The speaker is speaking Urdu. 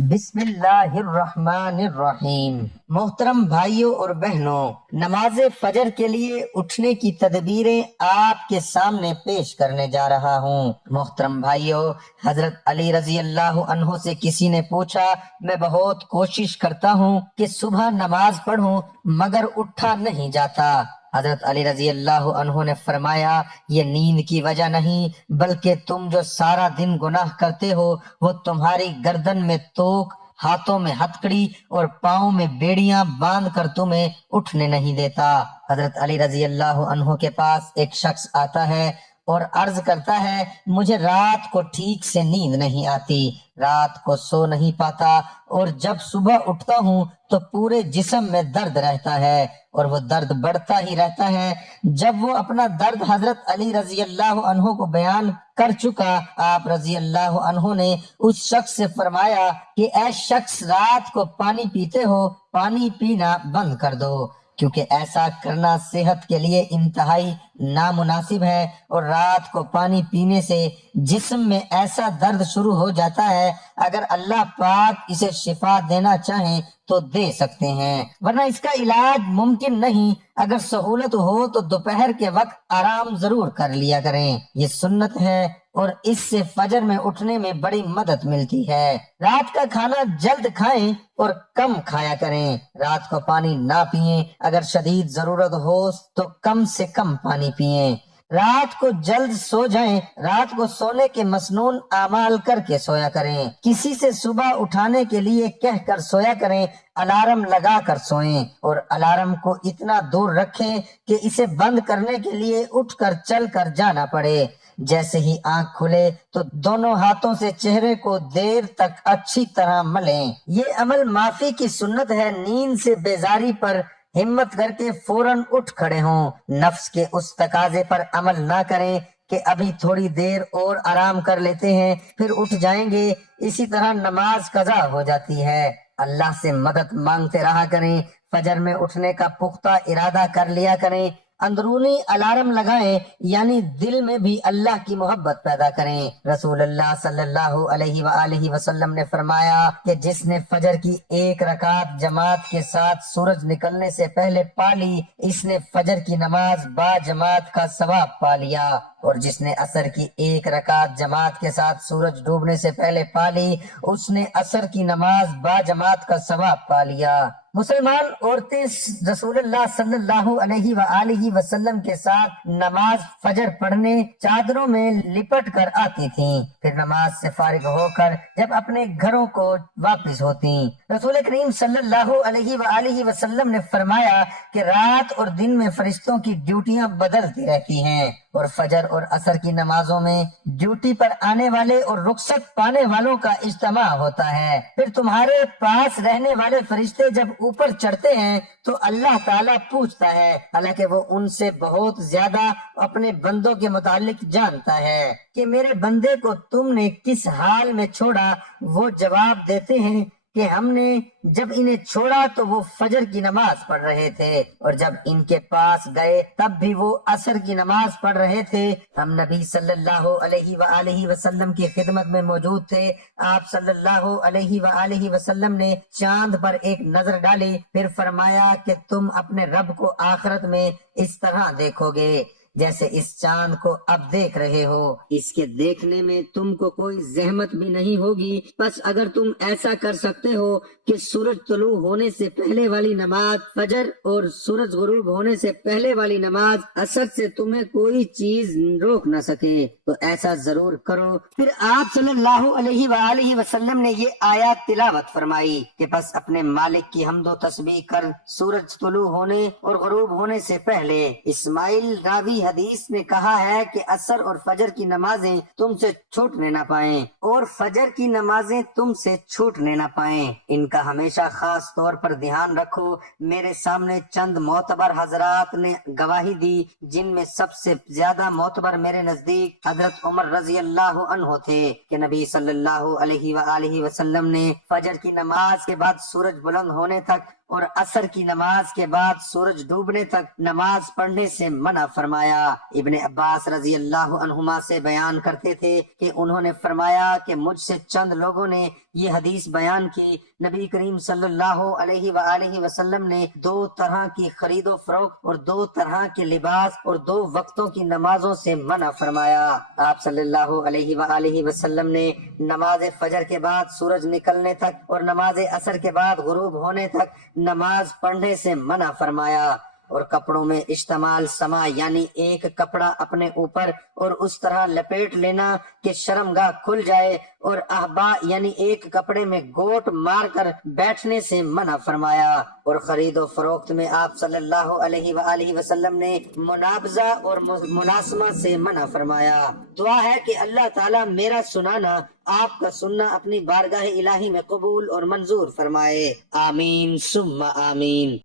بسم اللہ الرحمن الرحیم۔ محترم بھائیوں اور بہنوں، نماز فجر کے لیے اٹھنے کی تدبیریں آپ کے سامنے پیش کرنے جا رہا ہوں۔ محترم بھائیوں، حضرت علی رضی اللہ عنہ سے کسی نے پوچھا، میں بہت کوشش کرتا ہوں کہ صبح نماز پڑھوں مگر اٹھا نہیں جاتا۔ حضرت علی رضی اللہ عنہ نے فرمایا، یہ نیند کی وجہ نہیں بلکہ تم جو سارا دن گناہ کرتے ہو وہ تمہاری گردن میں توق، ہاتھوں میں ہتکڑی اور پاؤں میں بیڑیاں باندھ کر تمہیں اٹھنے نہیں دیتا۔ حضرت علی رضی اللہ عنہ کے پاس ایک شخص آتا ہے اور عرض کرتا ہے، مجھے رات کو ٹھیک سے نیند نہیں آتی، رات کو سو نہیں پاتا اور جب صبح اٹھتا ہوں تو پورے جسم میں درد رہتا ہے اور وہ درد بڑھتا ہی رہتا ہے۔ جب وہ اپنا درد حضرت علی رضی اللہ عنہ کو بیان کر چکا، آپ رضی اللہ عنہ نے اس شخص سے فرمایا کہ اے شخص، رات کو پانی پیتے ہو، پانی پینا بند کر دو، کیونکہ ایسا کرنا صحت کے لیے انتہائی نامناسب ہے، اور رات کو پانی پینے سے جسم میں ایسا درد شروع ہو جاتا ہے، اگر اللہ پاک اسے شفا دینا چاہیں تو دے سکتے ہیں، ورنہ اس کا علاج ممکن نہیں۔ اگر سہولت ہو تو دوپہر کے وقت آرام ضرور کر لیا کریں، یہ سنت ہے اور اس سے فجر میں اٹھنے میں بڑی مدد ملتی ہے۔ رات کا کھانا جلد کھائیں اور کم کھایا کریں، رات کو پانی نہ پئیں، اگر شدید ضرورت ہو تو کم سے کم پانی پئیں۔ رات کو جلد سو جائیں، رات کو سونے کے مسنون اعمال کر کے سویا کریں، کسی سے صبح اٹھانے کے لیے کہہ کر سویا کریں، الارم لگا کر سوئیں اور الارم کو اتنا دور رکھیں کہ اسے بند کرنے کے لیے اٹھ کر چل کر جانا پڑے۔ جیسے ہی آنکھ کھلے تو دونوں ہاتھوں سے چہرے کو دیر تک اچھی طرح ملیں۔ یہ عمل معافی کی سنت ہے۔ نیند سے بیزاری پر ہمت کر کے فوراً اٹھ کھڑے ہوں، نفس کے اس تقاضے پر عمل نہ کریں کہ ابھی تھوڑی دیر اور آرام کر لیتے ہیں پھر اٹھ جائیں گے، اسی طرح نماز قضا ہو جاتی ہے۔ اللہ سے مدد مانگتے رہا کریں، فجر میں اٹھنے کا پختہ ارادہ کر لیا کریں، اندرونی الارم لگائیں، یعنی دل میں بھی اللہ کی محبت پیدا کریں۔ رسول اللہ صلی اللہ علیہ وآلہ وسلم نے فرمایا کہ جس نے فجر کی ایک رکعت جماعت کے ساتھ سورج نکلنے سے پہلے پا لی، اس نے فجر کی نماز با جماعت کا ثواب پا لیا، اور جس نے عصر کی ایک رکعت جماعت کے ساتھ سورج ڈوبنے سے پہلے پا لی، اس نے عصر کی نماز با جماعت کا ثواب پا لیا۔ مسلمان عورتیں رسول اللہ صلی اللہ علیہ وآلہ وسلم کے ساتھ نماز فجر پڑھنے چادروں میں لپٹ کر آتی تھیں، پھر نماز سے فارغ ہو کر جب اپنے گھروں کو واپس ہوتیں۔ رسول کریم صلی اللہ علیہ وآلہ وسلم نے فرمایا کہ رات اور دن میں فرشتوں کی ڈیوٹیاں بدلتی رہتی ہیں، اور فجر اور عصر کی نمازوں میں ڈیوٹی پر آنے والے اور رخصت پانے والوں کا اجتماع ہوتا ہے۔ پھر تمہارے پاس رہنے والے فرشتے جب اوپر چڑھتے ہیں تو اللہ تعالیٰ پوچھتا ہے، حالانکہ وہ ان سے بہت زیادہ اپنے بندوں کے متعلق جانتا ہے، کہ میرے بندے کو تم نے کس حال میں چھوڑا؟ وہ جواب دیتے ہیں کہ ہم نے جب انہیں چھوڑا تو وہ فجر کی نماز پڑھ رہے تھے، اور جب ان کے پاس گئے تب بھی وہ عصر کی نماز پڑھ رہے تھے۔ ہم نبی صلی اللہ علیہ وآلہ وسلم کی خدمت میں موجود تھے۔ آپ صلی اللہ علیہ وآلہ وسلم نے چاند پر ایک نظر ڈالی، پھر فرمایا کہ تم اپنے رب کو آخرت میں اس طرح دیکھو گے جیسے اس چاند کو اب دیکھ رہے ہو، اس کے دیکھنے میں تم کو کوئی زحمت بھی نہیں ہوگی۔ بس اگر تم ایسا کر سکتے ہو کہ سورج طلوع ہونے سے پہلے والی نماز فجر اور سورج غروب ہونے سے پہلے والی نماز عصر سے تمہیں کوئی چیز روک نہ سکے تو ایسا ضرور کرو۔ پھر آپ صلی اللہ علیہ وآلہ وسلم نے یہ آیات تلاوت فرمائی کہ بس اپنے مالک کی حمد و تسبیح کر سورج طلوع ہونے اور غروب ہونے سے پہلے۔ اسماعیل راوی حدیث نے کہا ہے کہ عصر اور فجر کی نمازیں تم سے چھوٹنے نہ پائیں، اور فجر کی نمازیں تم سے چھوٹنے نہ پائیں، ان کا ہمیشہ خاص طور پر دھیان رکھو۔ میرے سامنے چند معتبر حضرات نے گواہی دی، جن میں سب سے زیادہ معتبر میرے نزدیک حضرت عمر رضی اللہ عنہ تھے کہ نبی صلی اللہ علیہ وآلہ وسلم نے فجر کی نماز کے بعد سورج بلند ہونے تک اور عصر کی نماز کے بعد سورج ڈوبنے تک نماز پڑھنے سے منع فرمایا۔ ابن عباس رضی اللہ عنہما سے بیان کرتے تھے کہ انہوں نے فرمایا کہ مجھ سے چند لوگوں نے یہ حدیث بیان کی نبی کریم صلی اللہ علیہ وآلہ وسلم نے 2 طرح کی خرید و فروخت اور 2 طرح کے لباس اور 2 وقتوں کی نمازوں سے منع فرمایا۔ آپ صلی اللہ علیہ وآلہ وسلم نے نماز فجر کے بعد سورج نکلنے تک اور نماز عصر کے بعد غروب ہونے تک نماز پڑھنے سے منع فرمایا، اور کپڑوں میں اشتمال سما یعنی ایک کپڑا اپنے اوپر اور اس طرح لپیٹ لینا کہ شرمگاہ کھل جائے، اور احبا یعنی ایک کپڑے میں گوٹ مار کر بیٹھنے سے منع فرمایا، اور خرید و فروخت میں آپ صلی اللہ علیہ وآلہ وسلم نے منابضہ اور ملاسمہ سے منع فرمایا۔ دعا ہے کہ اللہ تعالیٰ میرا سنانا، آپ کا سننا اپنی بارگاہ الہی میں قبول اور منظور فرمائے، آمین ثم آمین۔